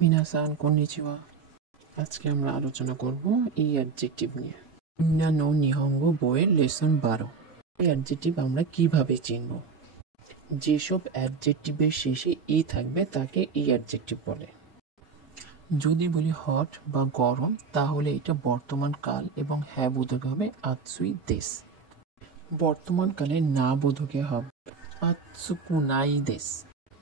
মিনাসান konnichiwa. আজকে আমরা আলোচনা করব এই অ্যাডজেক্টিভ নিয়ে। মিনানো নিহঙ্গো বইয়ের লেসন 12। এই অ্যাডজেক্টিভ আমরা কিভাবে চিনব? যেসব অ্যাডজেক্টিভের শেষে ই থাকবে তাকে এই অ্যাডজেক্টিভ বলে। যদি বলি হট বা গরম, তাহলে এটা বর্তমান কাল এবং হ্যাঁ বোধক হবে আতসুই দেশ। বর্তমান কালে না বোধকে হবে আতসুকুনাই দেশ।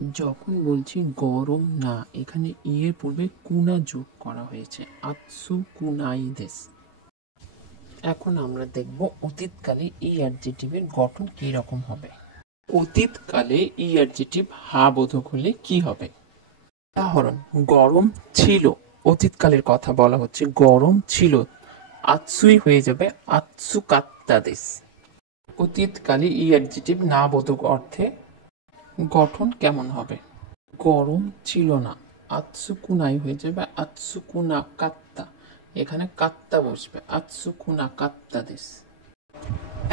যখন বলছি গরম না, এখানে এর পূর্বে কুনা যোগ করা হয়েছে, আতসুকুনাই দেশ। এখন আমরা দেখব অতীতকালে এই অ্যাডজেক্টিভের গঠন কি রকম হবে। অতীতকালে এই অ্যাডজেক্টিভ হা বোধক হলে কি হবে? উদাহরণ, গরম ছিল। অতীতকালের কথা বলা হচ্ছে, গরম ছিল। আতসুই হয়ে যাবে আতসুকাত্তা দেশ। অতীতকালে এই অ্যাডজেক্টিভ না বোধক অর্থে গঠন কেমন হবে? গরম ছিল না, আতসুকুনাই হয়ে যাবে আতসুকুনা কাত্তা। এখানে কাত্তা বসবে, আতসুকুনা কাত্তা দেশ।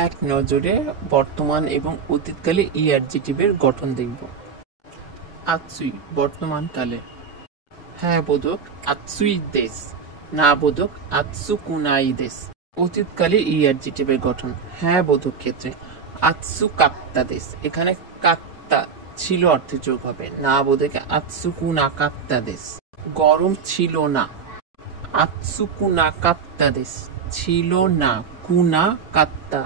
এক নজরে বর্তমান এবং অতীতকালে এই অ্যাডজেক্টিভের গঠন দেখব। আতসুই বর্তমান কালে, হ্যাঁ বোধক আতসুই দেশ, না বোধক আতসুকুনাই দেশ। অতীতকালে এই অ্যাডজেক্টিভের গঠন হ্যাঁ বোধক ক্ষেত্রে আতসুকাত্তা দেশ। এখানে কাত্তা ছিল অর্থে যোগ হবে, না বোধকে আতসুকুনা কাত্তা দেশ। গরম ছিল না, আতসুকুনা কাত্তা দেশ। ছিল না, কুনা কাত্তা।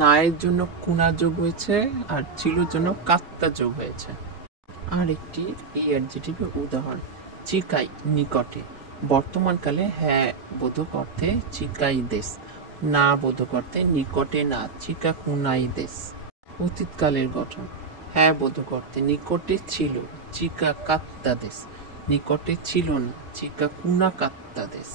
না এর জন্য কুনা যোগ হয়েছে আর ছিলর জন্য কাত্তা যোগ হয়েছে। আর একটি এই অ্যাডজেক্টিভের উদাহরণ, চিকাই নিকটে। বর্তমান কালে হ্যাঁ বোধক অর্থে চিকাই দেশ, না বোধক অর্থে নিকটে না, চিকা কুনাই দেশ। অতীতকালের গঠন হ্যাঁ বোধক অর্থে নিকটে ছিল, চিকা কাত্তা দেশ। নিকটে ছিল না, চিকা কুনা কাত্তা দেশ।